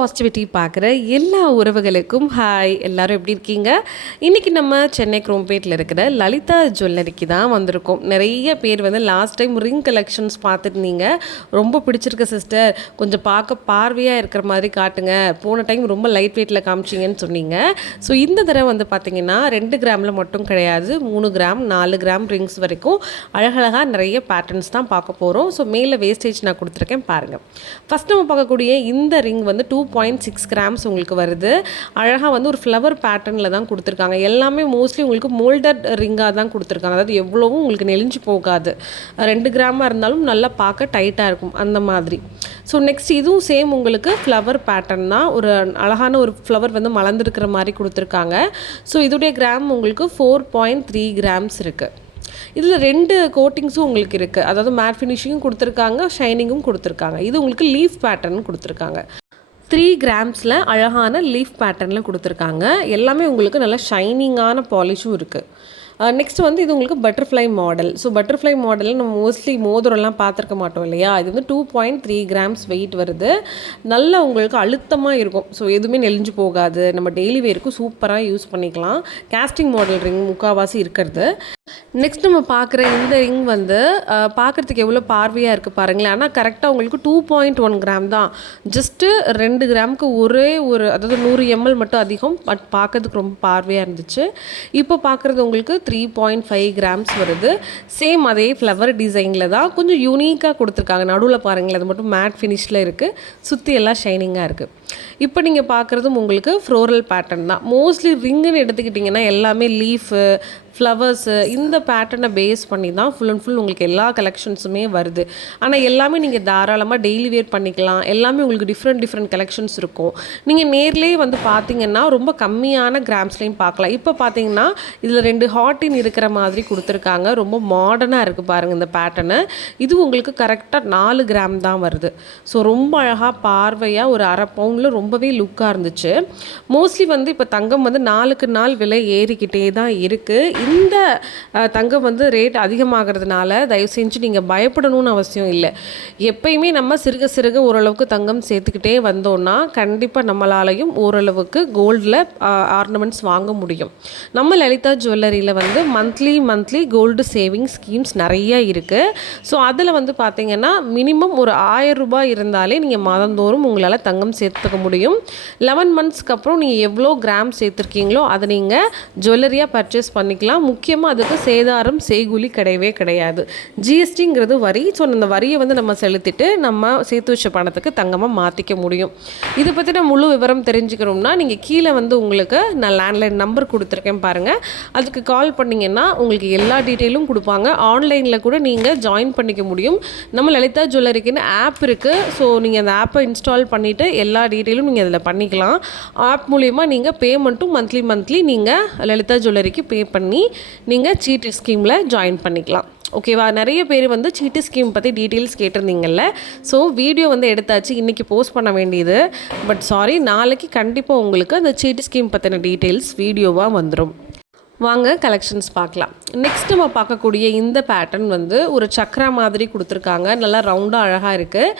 Positivity பார்க்குற எல்லா உறவுகளுக்கும் ஹாய். எல்லோரும் எப்படி இருக்கீங்க? இன்றைக்கி நம்ம சென்னை குரோம்பேட்டில் இருக்கிற லலிதா ஜுவல்லரிக்கு தான் வந்திருக்கோம். நிறைய பேர் வந்து லாஸ்ட் டைம் ரிங் கலெக்ஷன்ஸ் பார்த்துருந்தீங்க. ரொம்ப பிடிச்சிருக்கு சிஸ்டர், கொஞ்சம் பார்க்க பார்வையாக இருக்கிற மாதிரி காட்டுங்க, போன டைம் ரொம்ப லைட் வெயிட்டில் காமிச்சிங்கன்னு சொன்னீங்க. ஸோ இந்த தடவை வந்து பார்த்திங்கன்னா 2 கிராமில் மட்டும் கிடையாது, 3 கிராம் 4 கிராம் ரிங்ஸ் வரைக்கும் அழகழகாக நிறைய பேட்டர்ன்ஸ் தான் பார்க்க போகிறோம். ஸோ மேலே வேஸ்டேஜ் நான் கொடுத்துருக்கேன் பாருங்கள். ஃபஸ்ட் நம்ம பார்க்கக்கூடிய இந்த ரிங் வந்து 2.6 கிராம்ஸ் உங்களுக்கு வருது. அழகாக வந்து ஒரு ஃப்ளவர் பேட்டர்னில் தான் கொடுத்துருக்காங்க. எல்லாமே மோஸ்ட்லி உங்களுக்கு மோல்டட் ரிங்காக தான் கொடுத்துருக்காங்க. அதாவது எவ்வளவும் உங்களுக்கு நெளிஞ்சு போகாது. 2 கிராமாக இருந்தாலும் நல்லா பார்க்க டைட்டாக இருக்கும் அந்த மாதிரி. ஸோ நெக்ஸ்ட் இதுவும் சேம் உங்களுக்கு ஃப்ளவர் பேட்டர்ன் தான். ஒரு அழகான ஒரு ஃப்ளவர் வந்து மலர்ந்துருக்கிற மாதிரி கொடுத்துருக்காங்க. ஸோ இதோடைய கிராம் உங்களுக்கு 4.3 கிராம்ஸ் இருக்குது. இதில் 2 கோட்டிங்ஸும் உங்களுக்கு இருக்குது. அதாவது மேட் ஃபினிஷிங்கும் கொடுத்துருக்காங்க, ஷைனிங்கும் கொடுத்துருக்காங்க. இது உங்களுக்கு லீஃப் பேட்டர்ன் கொடுத்துருக்காங்க. 3 கிராம்ஸில் அழகான லீஃப் பேட்டர்னில் கொடுத்துருக்காங்க. எல்லாமே உங்களுக்கு நல்ல ஷைனிங்கான பாலிஷும் இருக்குது. நெக்ஸ்ட் வந்து இது உங்களுக்கு பட்டர்ஃப்ளை மாடல். ஸோ பட்டர்ஃப்ளை மாடலில் நம்ம மோஸ்ட்லி மோதிரம்லாம் பார்த்துருக்க மாட்டோம் இல்லையா? இது வந்து 2.3 கிராம்ஸ் வெயிட் வருது. நல்லா உங்களுக்கு அழுத்தமாக இருக்கும். ஸோ எதுவுமே நெளிஞ்சு போகாது. நம்ம டெய்லி வேருக்கு சூப்பராக யூஸ் பண்ணிக்கலாம். கேஸ்டிங் மாடல் ரிங் முக்கால்வாசி இருக்கிறது. நெக்ஸ்ட் நம்ம பார்க்குற இந்த ரிங் வந்து பார்க்குறதுக்கு எவ்வளோ பார்வையாக இருக்குது பாருங்களேன். ஆனால் கரெக்டாக உங்களுக்கு 2.1 கிராம் தான். ஜஸ்ட்டு 2 கிராமுக்கு ஒரு அதாவது 100 ml மட்டும் அதிகம். பட் பார்க்கறதுக்கு ரொம்ப பார்வையாக இருந்துச்சு. இப்போ பார்க்குறது உங்களுக்கு 3.5 கிராம்ஸ் வருது. சேம் அதே ஃப்ளவர் டிசைனில் தான், கொஞ்சம் யூனிக்காக கொடுத்துருக்காங்க. நடுவில் பாருங்களேன், அது மட்டும் மேட் ஃபினிஷில் இருக்குது. சுற்றி எல்லாம் ஷைனிங்காக இருக்குது. இப்போ நீங்கள் பார்க்குறதும் உங்களுக்கு ஃப்ளோரல் பேட்டர்ன் தான். மோஸ்ட்லி ரிங்குன்னு எடுத்துக்கிட்டிங்கன்னா எல்லாமே லீஃபு, ஃப்ளவர்ஸு இந்த பேட்டர்னை பேஸ் பண்ணி தான் ஃபுல் அண்ட் ஃபுல் உங்களுக்கு எல்லா கலெக்ஷன்ஸுமே வருது. ஆனால் எல்லாமே நீங்கள் தாராளமாக டெய்லி வேர் பண்ணிக்கலாம். எல்லாமே உங்களுக்கு டிஃப்ரெண்ட் கலெக்ஷன்ஸ் இருக்கும். நீங்கள் நேர்லேயே வந்து பார்த்தீங்கன்னா ரொம்ப கம்மியான கிராம்ஸ்லேயும் பார்க்கலாம். இப்போ பார்த்தீங்கன்னா இதில் 2 ஹாட்டின் இருக்கிற மாதிரி கொடுத்துருக்காங்க. ரொம்ப மாடர்னாக இருக்குது பாருங்கள் இந்த பேட்டர்னு. இது உங்களுக்கு கரெக்டாக 4 கிராம் தான் வருது. ஸோ ரொம்ப அழகாக பார்வையாக ஒரு அரை பவுண்டில் ரொம்பவே லுக்காக இருந்துச்சு. மோஸ்ட்லி வந்து இப்போ தங்கம் வந்து நாளுக்கு நாள் விலை ஏறிக்கிட்டே தான் இருக்குது. இந்த தங்கம் வந்து ரேட் அதிகமாகிறதுனால தயவு செஞ்சு நீங்கள் பயப்படணும்னு அவசியம் இல்லை. எப்பயுமே நம்ம சிறுக ஓரளவுக்கு தங்கம் சேர்த்துக்கிட்டே வந்தோன்னா கண்டிப்பாக நம்மளாலையும் ஓரளவுக்கு கோல்டில் ஆர்னமெண்ட்ஸ் வாங்க முடியும். நம்ம லலிதா ஜுவல்லரியில் வந்து மந்த்லி கோல்டு சேவிங் ஸ்கீம்ஸ் நிறைய இருக்குது. ஸோ அதில் வந்து பார்த்திங்கன்னா மினிமம் ஒரு 1000 ரூபாய் இருந்தாலே நீங்கள் மாதந்தோறும் உங்களால் தங்கம் சேர்த்துக்க முடியும். 11 மந்த்ஸ்க்கு அப்புறம் நீங்கள் எவ்வளோ கிராம் சேர்த்துருக்கீங்களோ அதை நீங்கள் ஜுவல்லரியாக பர்ச்சேஸ் பண்ணிக்கலாம். முக்கியமாக அதுக்கு சேதாரம் செய்கூலி கிடையவே கிடையாது. ஜிஎஸ்டிங்கிறது வரி. ஸோ அந்த வரியை வந்து நம்ம செலுத்திட்டு நம்ம சேர்த்து வச்ச பணத்துக்கு தங்கமாக மாற்றிக்க முடியும். இதை பற்றின முழு விவரம் தெரிஞ்சுக்கணும்னா நீங்கள் கீழே வந்து உங்களுக்கு நான் லேண்ட்லைன் நம்பர் கொடுத்துருக்கேன் பாருங்கள். அதுக்கு கால் பண்ணிங்கன்னா உங்களுக்கு எல்லா டீட்டெயிலும் கொடுப்பாங்க. ஆன்லைனில் கூட நீங்கள் ஜாயின் பண்ணிக்க முடியும். நம்ம லலிதா ஜுவல்லரிக்குன்னு ஆப் இருக்குது. ஸோ நீங்கள் அந்த ஆப்பை இன்ஸ்டால் பண்ணிவிட்டு எல்லா டீட்டெயிலும் நீங்கள் அதில் பண்ணிக்கலாம். ஆப் மூலயமா நீங்கள் பேமெண்ட்டும் மந்த்லி நீங்கள் லலிதா ஜுவல்லரிக்கு பே பண்ணி நீங்கள் சீட்டு ஸ்கீமில் ஜாயின் பண்ணிக்கலாம். ஓகேவா? நிறைய பேர் வந்து சீட்டு ஸ்கீம் பற்றி டீட்டெயில்ஸ் கேட்டிருந்தீங்கல்ல. ஸோ வீடியோ வந்து எடுத்தாச்சு, இன்றைக்கி போஸ்ட் பண்ண வேண்டியது. பட் சாரி, நாளைக்கு கண்டிப்பாக உங்களுக்கு அந்த சீட்டு ஸ்கீம் பற்றின டீட்டெயில்ஸ் வீடியோவாக வந்துடும். வாங்க கலெக்ஷன்ஸ் பார்க்கலாம். நெக்ஸ்ட் நம்ம பார்க்கக்கூடிய இந்த பேட்டர்ன் வந்து ஒரு சக்கரா மாதிரி கொடுத்துருக்காங்க. நல்லா ரவுண்டாக அழகாக இருக்குது.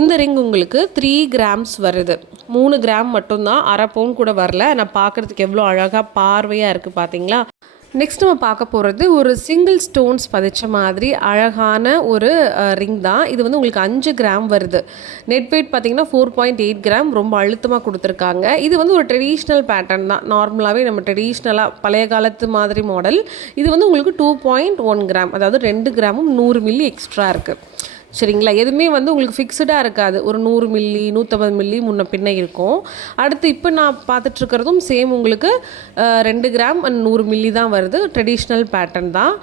இந்த ரிங் உங்களுக்கு 3 கிராம்ஸ் வருது. 3 கிராம் மட்டும்தான், அரை பவுன் கூட வரல. நான் பார்க்குறதுக்கு எவ்வளோ அழகாக பார்வையாக இருக்குது பார்த்தீங்களா? நெக்ஸ்ட் நம்ம பார்க்க போகிறது ஒரு சிங்கிள் ஸ்டோன்ஸ் பதிச்ச மாதிரி அழகான ஒரு ரிங் தான். இது வந்து உங்களுக்கு 5 கிராம் வருது. நெட் வெயிட் பார்த்திங்கன்னா 4.8 கிராம். ரொம்ப அழுத்தமாக கொடுத்துருக்காங்க. இது வந்து ஒரு ட்ரெடிஷ்னல் பேட்டர்ன் தான். நார்மலாகவே நம்ம ட்ரெடிஷ்னலாக பழைய காலத்து மாதிரி மாடல். இது வந்து உங்களுக்கு 2.1 கிராம், அதாவது 2 கிராமும் 100 மில்லி எக்ஸ்ட்ரா இருக்குது. சரிங்களா? எதுவுமே வந்து உங்களுக்கு ஃபிக்ஸ்டாக இருக்காது. ஒரு 100 மில்லி 150 மில்லி முன்ன பின்ன இருக்கும். அடுத்து இப்போ நான் பார்த்துட்ருக்கிறதும் சேம் உங்களுக்கு 2 கிராம் அண்ட் 100 மில்லி தான் வருது. ட்ரெடிஷ்னல் பேட்டர்ன் தான்.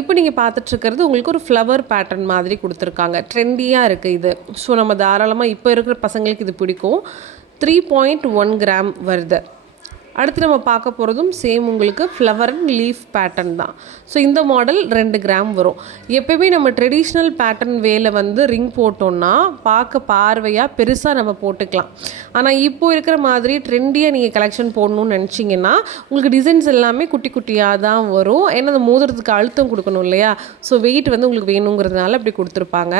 இப்போ நீங்கள் பார்த்துட்ருக்கிறது உங்களுக்கு ஒரு ஃப்ளவர் பேட்டர்ன் மாதிரி கொடுத்துருக்காங்க. ட்ரெண்டியாக இருக்குது இது. ஸோ நம்ம தாராளமாக இப்போ இருக்கிற பசங்களுக்கு இது பிடிக்கும். 3.1 கிராம் வருது. அடுத்து நம்ம பார்க்க போகிறதும் சேம் உங்களுக்கு ஃப்ளவர் அண்ட் லீஃப் பேட்டர்ன் தான். ஸோ இந்த மாடல் 2 கிராம் வரும். எப்போயுமே நம்ம ட்ரெடிஷ்னல் பேட்டர்ன் வேல வந்து ரிங் போட்டோம்னா பார்க்க பார்வையாக பெருசாக நம்ம போட்டுக்கலாம். ஆனால் இப்போது இருக்கிற மாதிரி ட்ரெண்டியாக நீங்கள் கலெக்ஷன் போடணும்னு நினச்சிங்கன்னா உங்களுக்கு டிசைன்ஸ் எல்லாமே குட்டி குட்டியாக தான் வரும். ஏன்னா அந்த மோதிரத்துக்கு அழுத்தம் கொடுக்கணும் இல்லையா? ஸோ வெயிட் வந்து உங்களுக்கு வேணுங்கிறதுனால அப்படி கொடுத்துருப்பாங்க.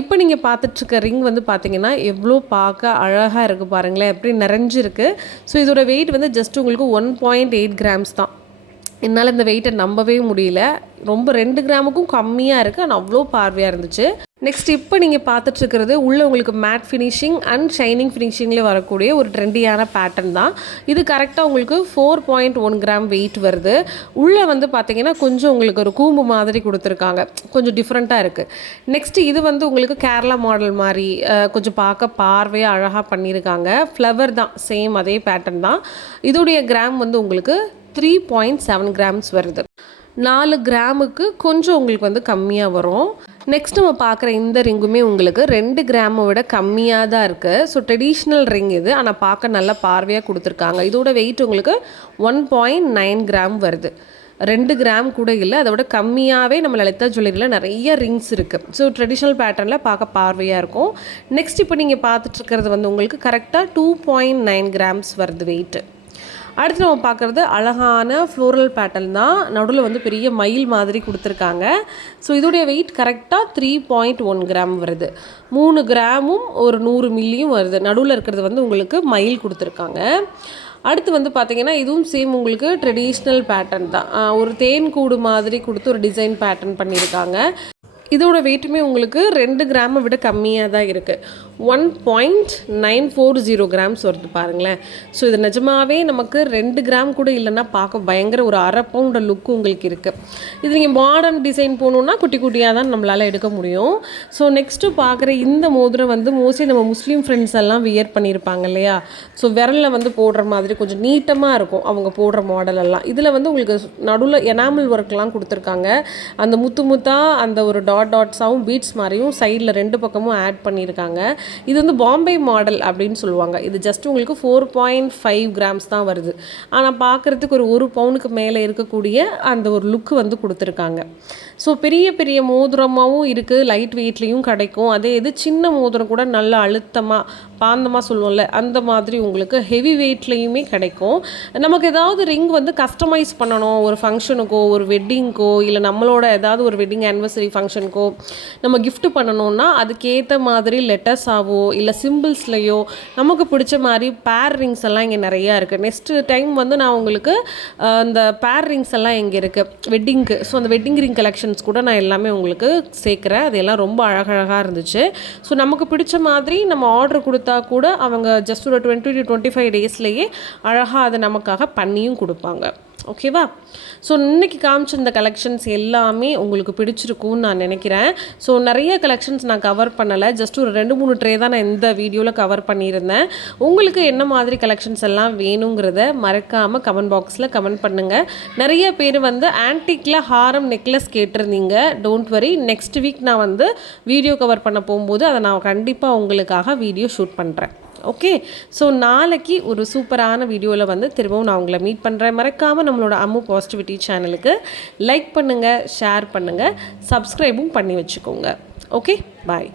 இப்போ நீங்கள் பார்த்துட்ருக்க ரிங் வந்து பார்த்தீங்கன்னா எவ்வளோ பார்க்க அழகாக இருக்குது பாருங்களேன், எப்படி நிறைஞ்சிருக்கு. ஸோ இதோட வெயிட் வந்து ஜஸ்ட் உங்களுக்கு 1.8 கிராம்ஸ் தான். என்னால் இந்த வெயிட்டை நம்பவே முடியல. ரொம்ப 2 கிராமுக்கும் கம்மியாக இருக்குது, ஆனால் அவ்வளோ பார்வையாக இருந்துச்சு. நெக்ஸ்ட் இப்போ நீங்கள் பார்த்துட்ருக்கிறது உள்ளே உங்களுக்கு மேட் ஃபினிஷிங் அண்ட் ஷைனிங் ஃபினிஷிங்லேயே வரக்கூடிய ஒரு ட்ரெண்டியான பேட்டர்ன் தான். இது கரெக்டாக உங்களுக்கு 4.1 கிராம் வெயிட் வருது. உள்ளே வந்து பார்த்தீங்கன்னா கொஞ்சம் உங்களுக்கு ஒரு கூம்பு மாதிரி கொடுத்துருக்காங்க, கொஞ்சம் டிஃப்ரெண்ட்டாக இருக்குது. நெக்ஸ்ட்டு இது வந்து உங்களுக்கு கேரளா மாடல் மாதிரி கொஞ்சம் பார்க்க பார்வையாக அழகாக பண்ணியிருக்காங்க. ஃப்ளவர் தான், சேம் அதே பேட்டர்ன் தான். இதோடைய கிராம் வந்து உங்களுக்கு 3.7 கிராம்ஸ் வருது. 4 கிராமுக்கு கொஞ்சம் உங்களுக்கு வந்து கம்மியாக வரும். நெக்ஸ்ட் நம்ம பார்க்குற இந்த ரிங்குமே உங்களுக்கு 2 கிராமை விட கம்மியாக தான் இருக்குது. ஸோ ட்ரெடிஷ்னல் ரிங் இது, ஆனால் பார்க்க நல்லா பார்வையாக கொடுத்துருக்காங்க. இதோட வெயிட் உங்களுக்கு 1.9 கிராம் வருது. 2 கிராம் கூட இல்லை, அதை விட கம்மியாகவே நம்ம லலிதா ஜுவல்லரியில் நிறைய ரிங்ஸ் இருக்குது. ஸோ ட்ரெடிஷ்னல் பேட்டர்னில் பார்க்க பார்வையாக இருக்கும். நெக்ஸ்ட் இப்போ நீங்கள் பார்த்துட்ருக்கிறது வந்து உங்களுக்கு கரெக்டாக 2.9 கிராம்ஸ் வருது வெயிட்டு. அடுத்து நம்ம பார்க்குறது அழகான ஃப்ளோரல் பேட்டர்ன் தான். நடுவில் வந்து பெரிய மயில் மாதிரி கொடுத்துருக்காங்க. ஸோ இதோடைய வெயிட் கரெக்டாக 3.1 கிராம் வருது. 3 கிராமும் ஒரு 100 மில்லியும் வருது. நடுவில் இருக்கிறது வந்து உங்களுக்கு மயில் கொடுத்துருக்காங்க. அடுத்து வந்து பார்த்திங்கன்னா இதுவும் சேம் உங்களுக்கு ட்ரெடிஷ்னல் பேட்டர்ன் தான். ஒரு தேன் கூடு மாதிரி கொடுத்து ஒரு டிசைன் பேட்டர்ன் பண்ணியிருக்காங்க. இதோட வெயிட்டுமே உங்களுக்கு 2 கிராமை விட கம்மியாக தான் இருக்குது. 1.940 கிராம்ஸ் வருது பாருங்களேன். ஸோ இது நிஜமாகவே நமக்கு 2 கிராம் கூட இல்லைன்னா பார்க்க பயங்கர ஒரு அரை பவுண்ட் லுக்கு உங்களுக்கு இருக்குது. இது நீங்கள் மாடர்ன் டிசைன் போகணுன்னா குட்டி குட்டியாக தான் நம்மளால் எடுக்க முடியும். ஸோ நெக்ஸ்ட்டு பார்க்குற இந்த மோதிரம் வந்து மோஸ்ட்லி நம்ம முஸ்லீம் ஃப்ரெண்ட்ஸ் எல்லாம் வியர் பண்ணியிருப்பாங்க இல்லையா? ஸோ விரலில் வந்து போடுற மாதிரி கொஞ்சம் நீட்டமாக இருக்கும் அவங்க போடுற மாடலெல்லாம். இதில் வந்து உங்களுக்கு நடுவில் எனாமல் ஒர்க்லாம் கொடுத்துருக்காங்க. அந்த முத்து முத்தாக அந்த ஒரு டாட்ஸாகவும் பீட்ஸ் மாதிரியும் சைடில் 2 பக்கமும் ஆட் பண்ணியிருக்காங்க. இது வந்து பாம்பே மாடல் அப்படின்னு சொல்லுவாங்க. இது ஜஸ்ட் உங்களுக்கு 4.5 கிராம்ஸ் தான் வருது. ஆனால் பார்க்குறதுக்கு ஒரு பவுனுக்கு மேலே இருக்கக்கூடிய அந்த ஒரு லுக்கு வந்து கொடுத்துருக்காங்க. ஸோ பெரிய பெரிய மோதிரமாகவும் இருக்குது, லைட் வெயிட்லேயும் கிடைக்கும். அதே இது சின்ன மோதிரம் கூட நல்ல அழுத்தமாக பாந்தமாக சொல்லுவோம்ல, அந்த மாதிரி உங்களுக்கு ஹெவி வெயிட்லேயுமே கிடைக்கும். நமக்கு ஏதாவது ரிங் வந்து கஸ்டமைஸ் பண்ணணும், ஒரு ஃபங்க்ஷனுக்கோ ஒரு வெட்டிங்க்கோ இல்லை நம்மளோட ஏதாவது ஒரு வெட்டிங் ஆனிவர்சரி ஃபங்க்ஷனுக்கோ நம்ம கிஃப்ட் பண்ணணும்னா அதுக்கேற்ற மாதிரி லெட்டர்ஸாவோ இல்லை சிம்பிள்ஸ்லையோ நமக்கு பிடிச்ச மாதிரி பேர் ரிங்ஸ் எல்லாம் இங்கே நிறையா இருக்குது. நெக்ஸ்ட்டு டைம் வந்து நான் உங்களுக்கு அந்த பேர் ரிங்ஸ் எல்லாம் இங்கே இருக்குது வெட்டிங்க்கு. ஸோ அந்த வெட்டிங் ரிங் கலெக்ஷன்ஸ் கூட நான் எல்லாமே உங்களுக்கு சேர்க்குறேன். அதெல்லாம் ரொம்ப அழகழகாக இருந்துச்சு. ஸோ நமக்கு பிடிச்ச மாதிரி நம்ம ஆர்டர் கொடுத்தா கூட அவங்க ஜஸ்ட் ஒரு 20 to 25 டேஸ்லேயே அழகாக அதை நமக்காக பண்ணியும் கொடுப்பாங்க. ஓகேவா? ஸோ இன்றைக்கி காமிச்ச இந்த கலெக்ஷன்ஸ் எல்லாமே உங்களுக்கு பிடிச்சிருக்கும்னு நான் நினைக்கிறேன். ஸோ நிறைய கலெக்ஷன்ஸ் நான் கவர் பண்ணலை, ஜஸ்ட் ஒரு 2-3 ட்ரே தான் நான் இந்த வீடியோவில் கவர் பண்ணியிருந்தேன். உங்களுக்கு என்ன மாதிரி கலெக்ஷன்ஸ் எல்லாம் வேணுங்கிறத மறக்காமல் கமெண்ட் பாக்ஸில் கமெண்ட் பண்ணுங்கள். நிறைய பேர் வந்து ஆன்டிக்கில் ஹாரம் நெக்லஸ் கேட்டிருந்தீங்க. டோன்ட் வரி, நெக்ஸ்ட் வீக் நான் வந்து வீடியோ கவர் பண்ண போகும்போது அதை நான் கண்டிப்பாக உங்களுக்காக வீடியோ ஷூட் பண்ணுறேன். ஓகே, ஸோ நாளைக்கு ஒரு சூப்பரான வீடியோவில் வந்து திரும்பவும் நான் உங்களை மீட் பண்ணுறேன். மறக்காமல் நம்மளோட அம்மு பாசிட்டிவிட்டி சேனலுக்கு லைக் பண்ணுங்கள், ஷேர் பண்ணுங்கள், சப்ஸ்கிரைபும் பண்ணி வச்சுக்கோங்க. ஓகே, பாய்.